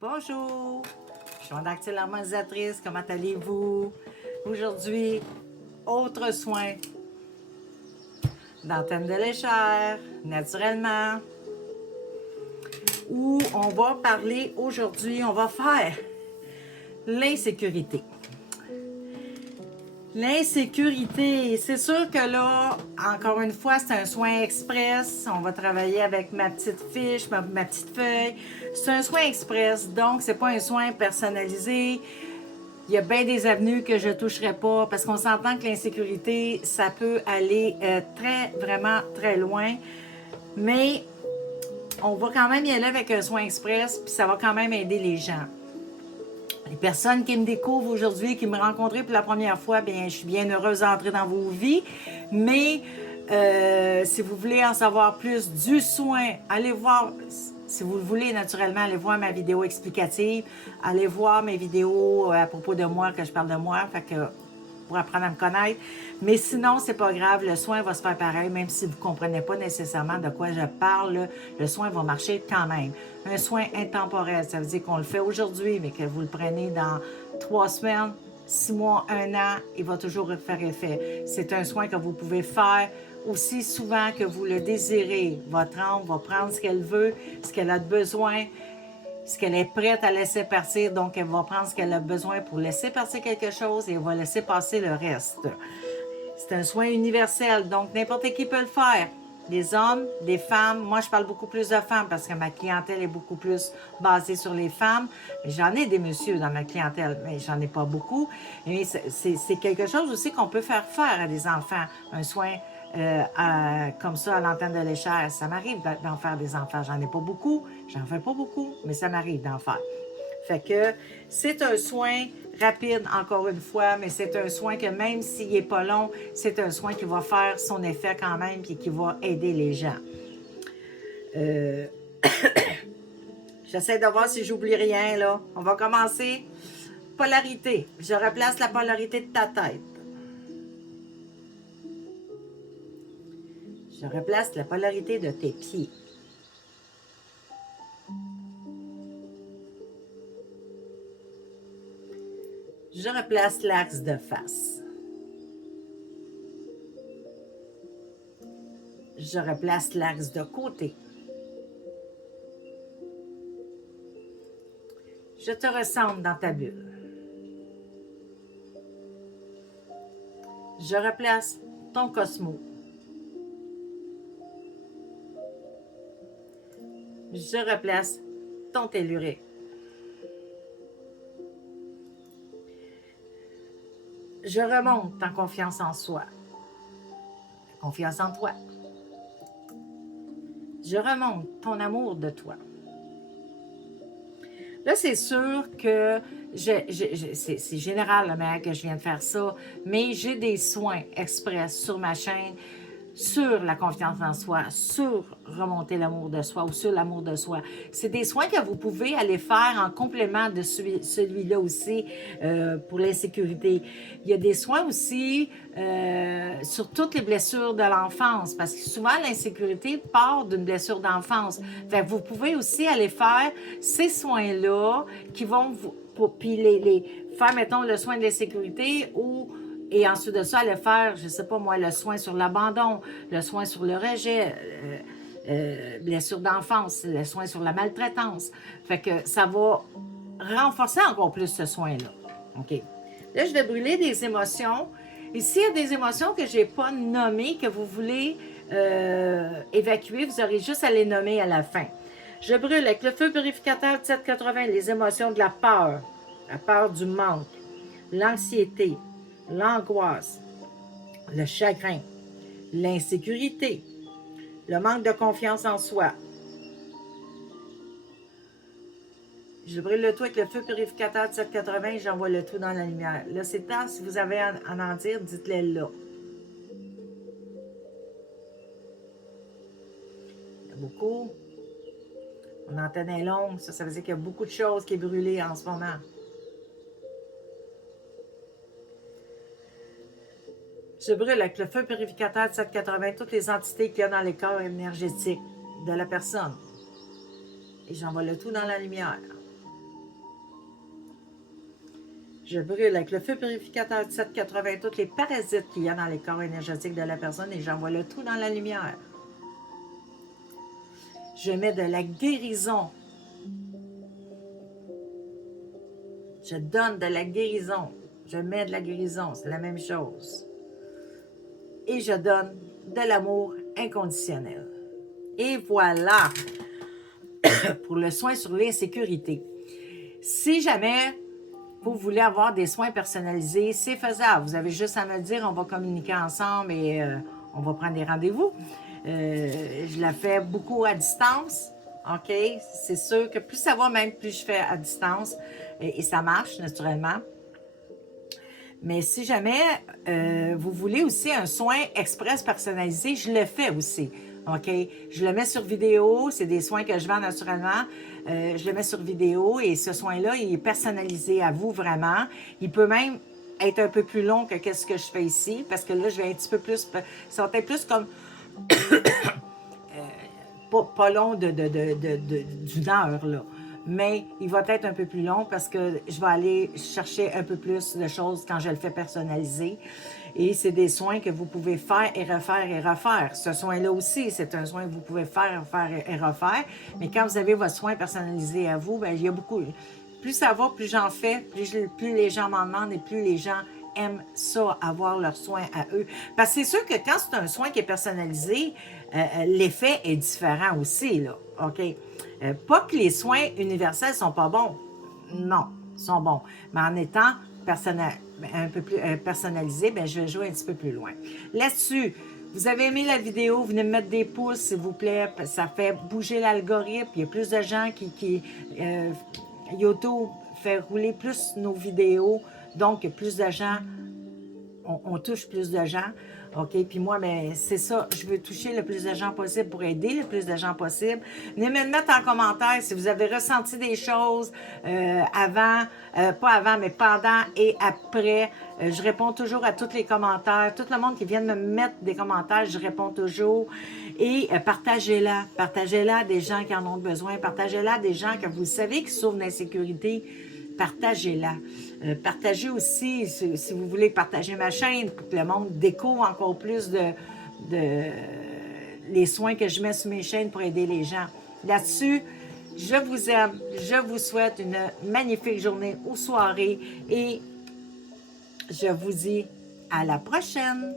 Bonjour, je suis Dactyle harmonisatrice, comment allez-vous? Aujourd'hui, autre soin d'antenne de léchère, naturellement, où on va parler aujourd'hui, on va faire l'insécurité. L'insécurité, c'est sûr que là, encore une fois, c'est un soin express. On va travailler avec ma petite fiche, ma petite feuille. C'est un soin express, donc c'est pas un soin personnalisé. Il y a bien des avenues que je ne toucherai pas parce qu'on s'entend que l'insécurité, ça peut aller vraiment très loin. Mais on va quand même y aller avec un soin express, puis ça va quand même aider les gens. Les personnes qui me découvrent aujourd'hui, qui me rencontrent pour la première fois, bien, je suis bien heureuse d'entrer dans vos vies. Mais si vous voulez en savoir plus du soin, allez voir, si vous le voulez naturellement, allez voir ma vidéo explicative. Allez voir mes vidéos à propos de moi, que je parle de moi, fait que, pour apprendre à me connaître. Mais sinon, c'est pas grave, le soin va se faire pareil, même si vous ne comprenez pas nécessairement de quoi je parle, le soin va marcher quand même. Un soin intemporel, ça veut dire qu'on le fait aujourd'hui, mais que vous le prenez dans 3 semaines, 6 mois, 1 an, il va toujours faire effet. C'est un soin que vous pouvez faire aussi souvent que vous le désirez. Votre âme va prendre ce qu'elle veut, ce qu'elle a besoin, ce qu'elle est prête à laisser partir. Donc, elle va prendre ce qu'elle a besoin pour laisser partir quelque chose et elle va laisser passer le reste. C'est un soin universel, donc n'importe qui peut le faire. Des hommes, des femmes. Moi, je parle beaucoup plus de femmes parce que ma clientèle est beaucoup plus basée sur les femmes. J'en ai des messieurs dans ma clientèle, mais j'en ai pas beaucoup. Et c'est quelque chose aussi qu'on peut faire à des enfants, un soin comme ça à l'antenne de léchère. Ça m'arrive d'en faire des enfants. J'en ai pas beaucoup, j'en fais pas beaucoup, mais ça m'arrive d'en faire. Fait que c'est un soin rapide, encore une fois, mais c'est un soin que même s'il n'est pas long, c'est un soin qui va faire son effet quand même et qui va aider les gens. J'essaie de voir si j'oublie rien, là. On va commencer. Polarité. Je replace la polarité de ta tête. Je replace la polarité de tes pieds. Je replace l'axe de face. Je replace l'axe de côté. Je te ressemble dans ta bulle. Je replace ton cosmo. Je replace ton tellurique. Je remonte en confiance en soi. Confiance en toi. Je remonte ton amour de toi. Là, c'est sûr que c'est général, la manière que je viens de faire ça, mais j'ai des soins express sur ma chaîne sur la confiance en soi, sur remonter l'amour de soi ou sur l'amour de soi. C'est des soins que vous pouvez aller faire en complément de celui-là aussi pour l'insécurité. Il y a des soins aussi sur toutes les blessures de l'enfance parce que souvent l'insécurité part d'une blessure d'enfance. Fait que vous pouvez aussi aller faire ces soins-là qui vont vous... Puis faire, mettons, le soin de l'insécurité ou et ensuite de ça, aller faire, je ne sais pas moi, le soin sur l'abandon, le soin sur le rejet, blessure d'enfance, le soin sur la maltraitance. Fait que ça va renforcer encore plus ce soin-là. OK. Là, je vais brûler des émotions. Et s'il y a des émotions que je n'ai pas nommées, que vous voulez évacuer, vous aurez juste à les nommer à la fin. Je brûle avec le feu purificateur de 780 les émotions de la peur du manque, l'anxiété, l'angoisse, le chagrin, l'insécurité, le manque de confiance en soi. Je brûle le tout avec le feu purificateur de 780 et j'envoie le tout dans la lumière. Là, c'est temps, si vous avez à en dire, dites-le là. Il y a beaucoup. Mon antenne est longue, ça veut dire qu'il y a beaucoup de choses qui sont brûlées en ce moment. Je brûle avec le feu purificateur de 780 toutes les entités qu'il y a dans les corps énergétiques de la personne. Et j'envoie le tout dans la lumière. Je brûle avec le feu purificateur de 780 tous les parasites qu'il y a dans les corps énergétiques de la personne et j'envoie le tout dans la lumière. Je mets de la guérison. Je donne de la guérison. Je mets de la guérison, c'est la même chose. Et je donne de l'amour inconditionnel. Et voilà pour le soin sur l'insécurité. Si jamais vous voulez avoir des soins personnalisés, c'est faisable. Vous avez juste à me le dire, on va communiquer ensemble et on va prendre des rendez-vous. Je la fais beaucoup à distance, OK? C'est sûr que plus ça va, même plus je fais à distance et ça marche naturellement. Mais si jamais vous voulez aussi un soin express personnalisé, je le fais aussi. OK? Je le mets sur vidéo. C'est des soins que je vends naturellement. Je le mets sur vidéo et ce soin-là, il est personnalisé à vous vraiment. Il peut même être un peu plus long que ce que je fais ici parce que là, je vais un petit peu plus... Ça va être plus comme... pas long d'une heure, là. Mais il va être un peu plus long parce que je vais aller chercher un peu plus de choses quand je le fais personnaliser. Et c'est des soins que vous pouvez faire et refaire et refaire. Ce soin-là aussi, c'est un soin que vous pouvez faire et refaire. Mais quand vous avez votre soin personnalisé à vous, bien, il y a beaucoup... Plus ça va, plus j'en fais, plus les gens m'en demandent et plus les gens aiment ça, avoir leurs soins à eux. Parce que c'est sûr que quand c'est un soin qui est personnalisé, l'effet est différent aussi, là. OK? Pas que les soins universels sont pas bons. Non, ils sont bons. Mais en étant un peu plus personnalisé, bien, je vais jouer un petit peu plus loin. Là-dessus, vous avez aimé la vidéo, venez me mettre des pouces, s'il vous plaît. Ça fait bouger l'algorithme. Il y a plus de gens YouTube fait rouler plus nos vidéos. Donc, plus de gens, on touche plus de gens. OK? Puis moi, ben, c'est ça. Je veux toucher le plus de gens possible pour aider le plus de gens possible. Venez me mettre en commentaire si vous avez ressenti des choses avant, pas avant, mais pendant et après. Je réponds toujours à tous les commentaires. Tout le monde qui vient de me mettre des commentaires, je réponds toujours. Et partagez-la. Partagez-la à des gens qui en ont besoin. Partagez-la à des gens que vous savez qui souffrent d'insécurité. Partagez-la. Partagez aussi, si vous voulez partager ma chaîne pour que le monde découvre encore plus de les soins que je mets sur mes chaînes pour aider les gens. Là-dessus, je vous aime. Je vous souhaite une magnifique journée ou soirée et je vous dis à la prochaine.